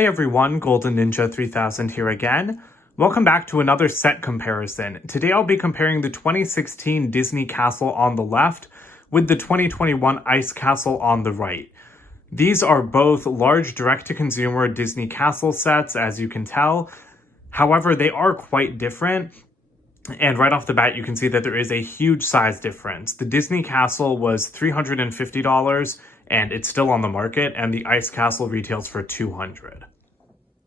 Hey everyone, Golden Ninja 3000 here again. Welcome back to another set comparison. Today I'll be comparing the 2016 Disney Castle on the left with the 2021 Ice Castle on the right. These are both large direct-to-consumer Disney Castle sets, as you can tell. However, they are quite different. And right off the bat, you can see that there is a huge size difference. The Disney Castle was $350 and it's still on the market, and the Ice Castle retails for $200.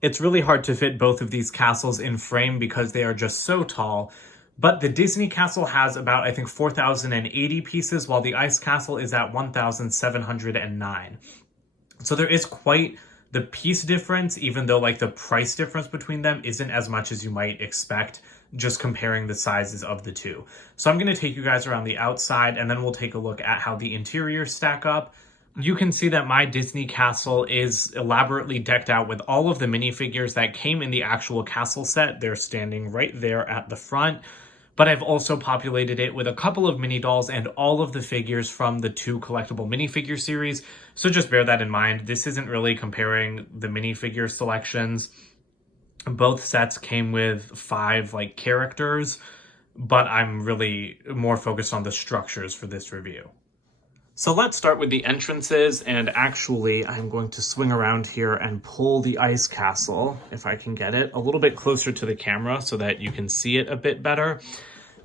It's really hard to fit both of these castles in frame because they are just so tall, but the Disney Castle has about, I think, 4,080 pieces, while the Ice Castle is at 1,709. So there is quite the piece difference, even though like the price difference between them isn't as much as you might expect just comparing the sizes of the two. So I'm going to take you guys around the outside, and then we'll take a look at how the interiors stack up. You can see that my Disney Castle is elaborately decked out with all of the minifigures that came in the actual castle set. They're standing right there at the front. But I've also populated it with a couple of mini dolls and all of the figures from the two collectible minifigure series. So just bear that in mind. This isn't really comparing the minifigure selections. Both sets came with 5 characters, but I'm really more focused on the structures for this review. So let's start with the entrances, and actually I'm going to swing around here and pull the Ice Castle, if I can get it, a little bit closer to the camera so that you can see it a bit better.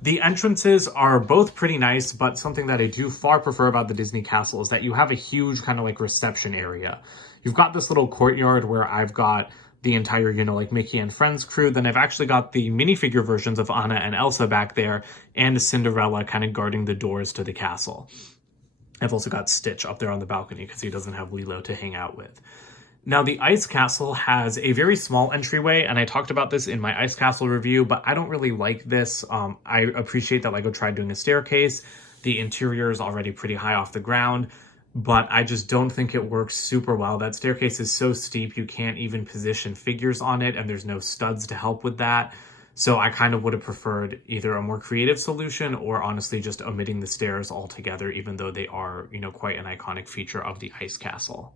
The entrances are both pretty nice, but something that I do far prefer about the Disney Castle is that you have a huge kind of reception area. You've got this little courtyard where I've got the entire, Mickey and Friends crew. Then I've actually got the minifigure versions of Anna and Elsa back there, and Cinderella kind of guarding the doors to the castle. I've also got Stitch up there on the balcony because he doesn't have Lilo to hang out with. Now, the Ice Castle has a very small entryway, and I talked about this in my Ice Castle review, but I don't really like this. I appreciate that LEGO tried doing a staircase. The interior is already pretty high off the ground, but I just don't think it works super well. That staircase is so steep, you can't even position figures on it, and there's no studs to help with that. So I kind of would have preferred either a more creative solution or honestly just omitting the stairs altogether, even though they are, quite an iconic feature of the Ice Castle.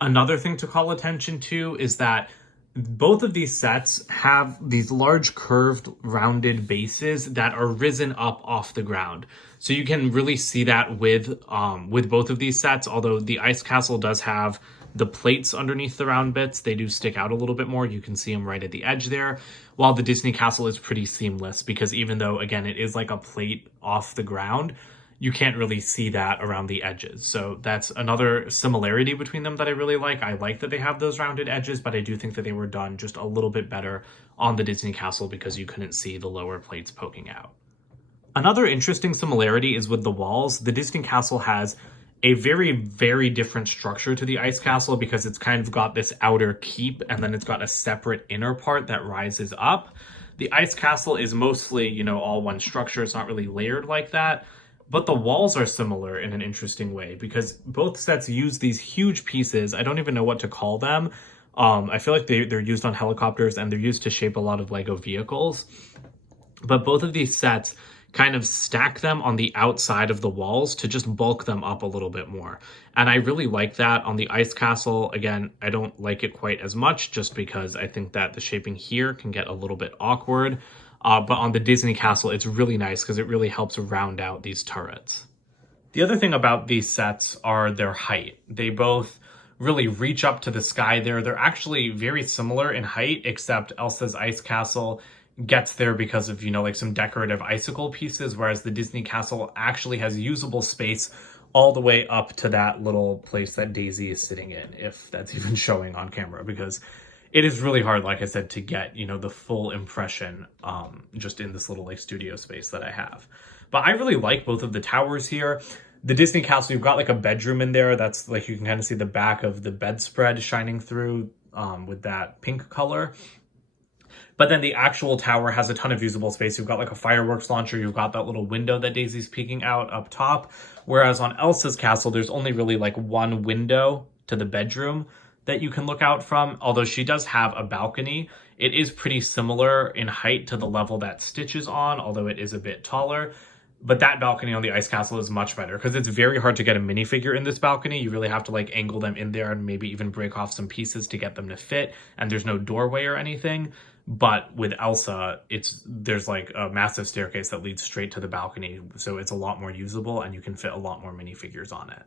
Another thing to call attention to is that both of these sets have these large curved rounded bases that are risen up off the ground. So you can really see that with both of these sets, although the Ice Castle does have the plates underneath the round bits. They do stick out a little bit more. You can see them right at the edge there, while the Disney Castle is pretty seamless because even though, again, it is like a plate off the ground, you can't really see that around the edges. So that's another similarity between them that I really like. I like that they have those rounded edges, but I do think that they were done just a little bit better on the Disney Castle because you couldn't see the lower plates poking out. Another interesting similarity is with the walls. The Disney Castle has a very, very different structure to the Ice Castle because it's kind of got this outer keep and then it's got a separate inner part that rises up. The Ice Castle is mostly, all one structure. It's not really layered like that. But the walls are similar in an interesting way because both sets use these huge pieces. I don't even know what to call them. I feel like they're used on helicopters and they're used to shape a lot of LEGO vehicles. But both of these sets kind of stack them on the outside of the walls to just bulk them up a little bit more. And I really like that on the Ice Castle. Again, I don't like it quite as much just because I think that the shaping here can get a little bit awkward. But on the Disney Castle, it's really nice because it really helps round out these turrets. The other thing about these sets are their height. They both really reach up to the sky there. They're actually very similar in height, except Elsa's Ice Castle gets there because of, some decorative icicle pieces, whereas the Disney Castle actually has usable space all the way up to that little place that Daisy is sitting in, if that's even showing on camera, because it is really hard, like I said, to get, the full impression just in this little studio space that I have. But I really like both of the towers here. The Disney Castle, you've got a bedroom in there that's you can kind of see the back of the bedspread shining through with that pink color. But then the actual tower has a ton of usable space. You've got a fireworks launcher. You've got that little window that Daisy's peeking out up top. Whereas on Elsa's castle, there's only really one window to the bedroom that you can look out from. Although she does have a balcony. It is pretty similar in height to the level that Stitch is on, although it is a bit taller. But that balcony on the ice castle is much better because it's very hard to get a minifigure in this balcony. You really have to like angle them in there and maybe even break off some pieces to get them to fit. And there's no doorway or anything. But with Elsa, there's like a massive staircase that leads straight to the balcony. So it's a lot more usable and you can fit a lot more minifigures on it.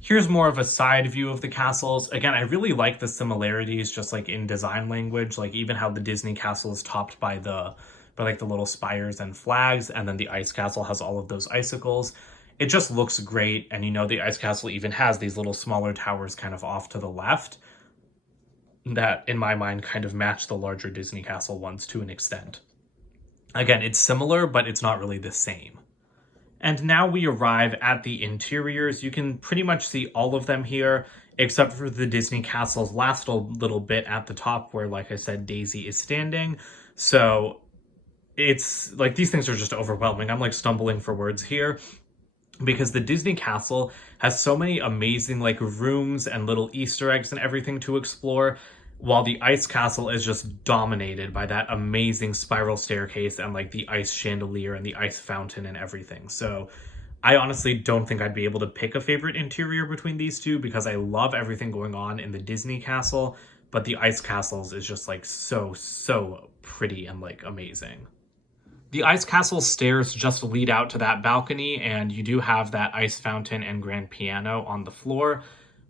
Here's more of a side view of the castles. Again, I really like the similarities just like in design language, like even how the Disney castle is topped by like the little spires and flags, and then the ice castle has all of those icicles. It just looks great, and you know the ice castle even has these little smaller towers kind of off to the left that, in my mind, kind of match the larger Disney castle ones to an extent. Again, it's similar, but it's not really the same. And now we arrive at the interiors. You can pretty much see all of them here, except for the Disney castle's last little bit at the top where, like I said, Daisy is standing. So it's like these things are just overwhelming. I'm like stumbling for words here because the Disney castle has so many amazing like rooms and little Easter eggs and everything to explore, while the ice castle is just dominated by that amazing spiral staircase and like the ice chandelier and the ice fountain and everything. So I honestly don't think I'd be able to pick a favorite interior between these two because I love everything going on in the Disney castle, but the ice castles is just like so pretty and like amazing. The ice castle stairs just lead out to that balcony, and you do have that ice fountain and grand piano on the floor.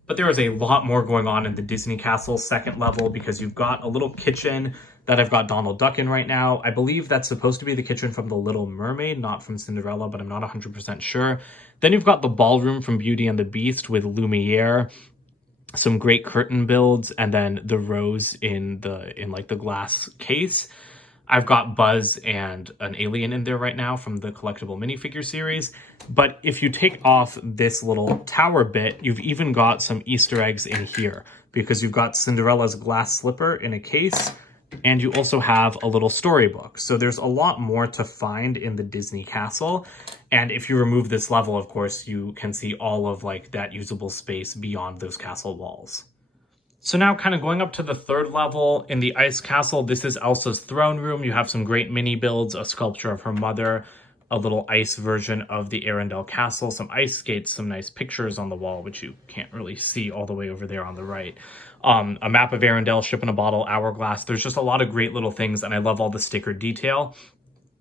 But there is a lot more going on in the Disney castle second level because you've got a little kitchen that I've got Donald Duck in right now. I believe that's supposed to be the kitchen from The Little Mermaid, not from Cinderella, but I'm not 100% sure. Then you've got the ballroom from Beauty and the Beast with Lumiere, some great curtain builds, and then the rose in like the glass case. I've got Buzz and an alien in there right now from the collectible minifigure series. But if you take off this little tower bit, you've even got some Easter eggs in here because you've got Cinderella's glass slipper in a case, and you also have a little storybook. So there's a lot more to find in the Disney castle. And if you remove this level, of course, you can see all of like that usable space beyond those castle walls. So now kind of going up to the third level in the ice castle, this is Elsa's throne room. You have some great mini builds, a sculpture of her mother, a little ice version of the Arendelle castle, some ice skates, some nice pictures on the wall, which you can't really see all the way over there on the right. A map of Arendelle, ship in a bottle, hourglass. There's just a lot of great little things, and I love all the sticker detail,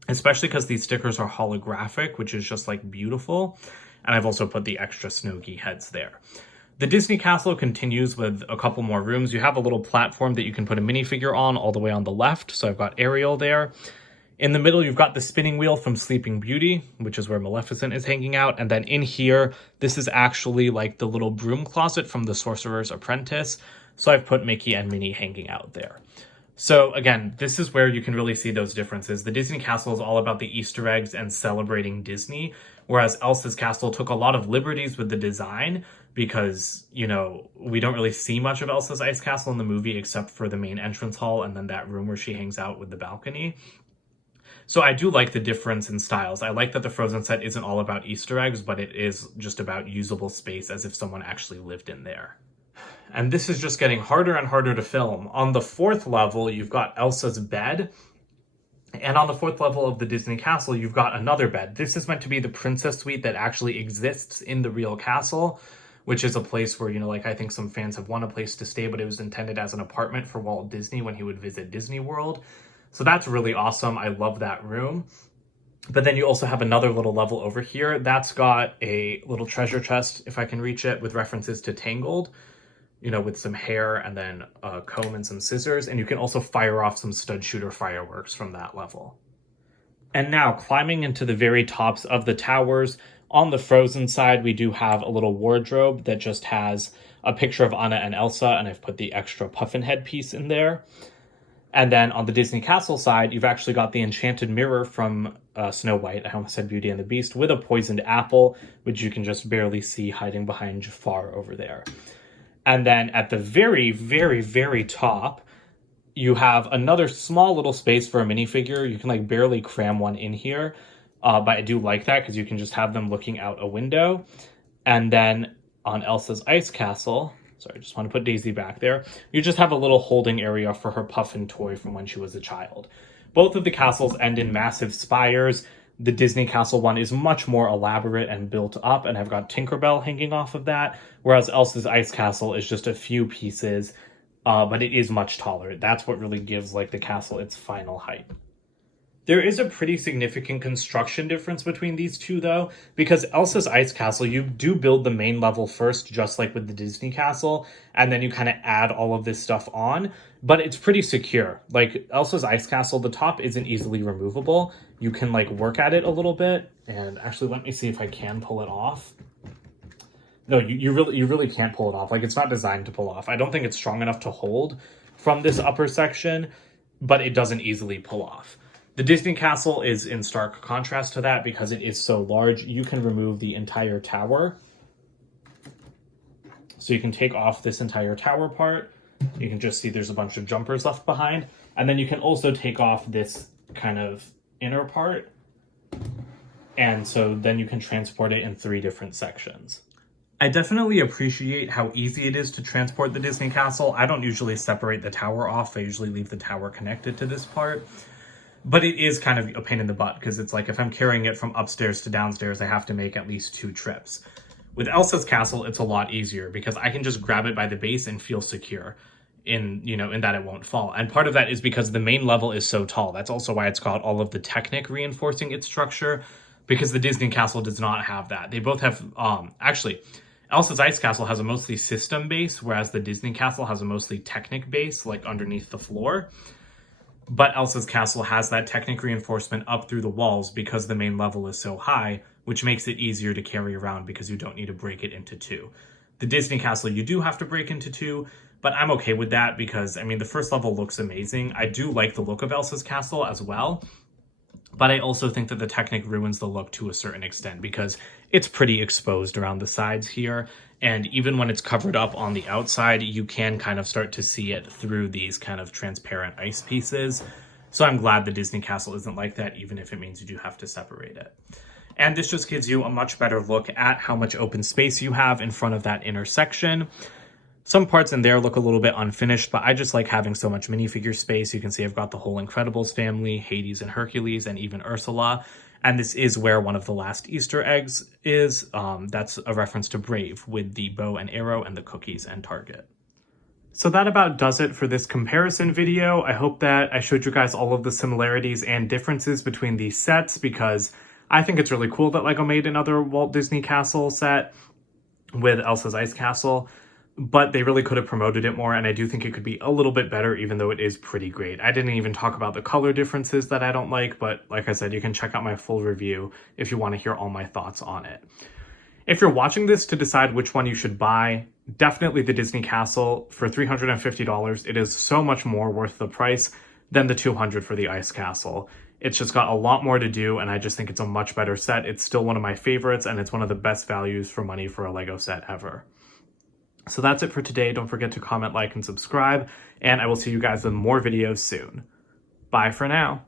especially because these stickers are holographic, which is just like beautiful. And I've also put the extra Snooki heads there. The Disney castle continues with a couple more rooms. You have a little platform that you can put a minifigure on all the way on the left. So I've got Ariel there. In the middle, you've got the spinning wheel from Sleeping Beauty, which is where Maleficent is hanging out. And then in here, this is actually like the little broom closet from The Sorcerer's Apprentice. So I've put Mickey and Minnie hanging out there. So again, this is where you can really see those differences. The Disney castle is all about the Easter eggs and celebrating Disney, whereas Elsa's castle took a lot of liberties with the design because, you know, we don't really see much of Elsa's ice castle in the movie except for the main entrance hall and then that room where she hangs out with the balcony. So I do like the difference in styles. I like that the Frozen set isn't all about Easter eggs, but it is just about usable space as if someone actually lived in there. And this is just getting harder and harder to film. On the fourth level, you've got Elsa's bed. And on the fourth level of the Disney castle, you've got another bed. This is meant to be the princess suite that actually exists in the real castle, which is a place where, you know, like I think some fans have won a place to stay, but it was intended as an apartment for Walt Disney when he would visit Disney World. So that's really awesome. I love that room. But then you also have another little level over here. That's got a little treasure chest, if I can reach it, with references to Tangled, you know, with some hair and then a comb and some scissors. And you can also fire off some stud shooter fireworks from that level. And now climbing into the very tops of the towers, on the Frozen side, we do have a little wardrobe that just has a picture of Anna and Elsa, and I've put the extra puffin head piece in there. And then on the Disney Castle side, you've actually got the enchanted mirror from Snow White, I almost said Beauty and the Beast, with a poisoned apple, which you can just barely see hiding behind Jafar over there. And then at the very top, you have another small little space for a minifigure. You can like barely cram one in here. But I do like that because you can just have them looking out a window. And then on Elsa's ice castle, sorry, I just want to put Daisy back there, you just have a little holding area for her puffin toy from when she was a child. Both of the castles end in massive spires. The Disney Castle one is much more elaborate and built up, and I've got Tinkerbell hanging off of that, whereas Elsa's Ice Castle is just a few pieces, but it is much taller. That's what really gives like the castle its final height. There is a pretty significant construction difference between these two, though, because Elsa's Ice Castle, you do build the main level first, just like with the Disney Castle, and then you kind of add all of this stuff on, but it's pretty secure. Like, Elsa's Ice Castle, the top isn't easily removable. You can, like, work at it a little bit, and actually, let me see if I can pull it off. No, you really can't pull it off. Like, it's not designed to pull off. I don't think it's strong enough to hold from this upper section, but it doesn't easily pull off. The Disney Castle is in stark contrast to that because it is so large. You can remove the entire tower. So you can take off this entire tower part. You can just see there's a bunch of jumpers left behind. And then you can also take off this kind of inner part. And so then you can transport it in 3 different sections. I definitely appreciate how easy it is to transport the Disney Castle. I don't usually separate the tower off. I usually leave the tower connected to this part. But it is kind of a pain in the butt because it's like if I'm carrying it from upstairs to downstairs, I have to make at least 2 trips. With Elsa's Castle, it's a lot easier because I can just grab it by the base and feel secure in that it won't fall. And part of that is because the main level is so tall. That's also why it's got all of the Technic reinforcing its structure, because the Disney Castle does not have that. They both have, actually, Elsa's Ice Castle has a mostly system base, whereas the Disney Castle has a mostly Technic base, like underneath the floor. But Elsa's Castle has that Technic reinforcement up through the walls because the main level is so high, which makes it easier to carry around because you don't need to break it into 2. The Disney Castle, you do have to break into 2, but I'm okay with that because, I mean, the first level looks amazing. I do like the look of Elsa's Castle as well, but I also think that the Technic ruins the look to a certain extent because it's pretty exposed around the sides here. And even when it's covered up on the outside, you can kind of start to see it through these kind of transparent ice pieces. So I'm glad the Disney Castle isn't like that, even if it means you do have to separate it. And this just gives you a much better look at how much open space you have in front of that inner section. Some parts in there look a little bit unfinished, but I just like having so much minifigure space. You can see I've got the whole Incredibles family, Hades and Hercules, and even Ursula. And this is where one of the last Easter eggs is. That's a reference to Brave with the bow and arrow and the cookies and Target. So that about does it for this comparison video. I hope that I showed you guys all of the similarities and differences between these sets because I think it's really cool that LEGO made another Walt Disney Castle set with Elsa's Ice Castle. But they really could have promoted it more, and I do think it could be a little bit better, even though it is pretty great. I didn't even talk about the color differences that I don't like, but like I said, you can check out my full review if you want to hear all my thoughts on it. If you're watching this to decide which one you should buy, definitely the Disney Castle for $350. It is so much more worth the price than the $200 for the Ice Castle. It's just got a lot more to do, and I just think it's a much better set. It's still one of my favorites, and it's one of the best values for money for a LEGO set ever. So that's it for today. Don't forget to comment, like, and subscribe, and I will see you guys in more videos soon. Bye for now.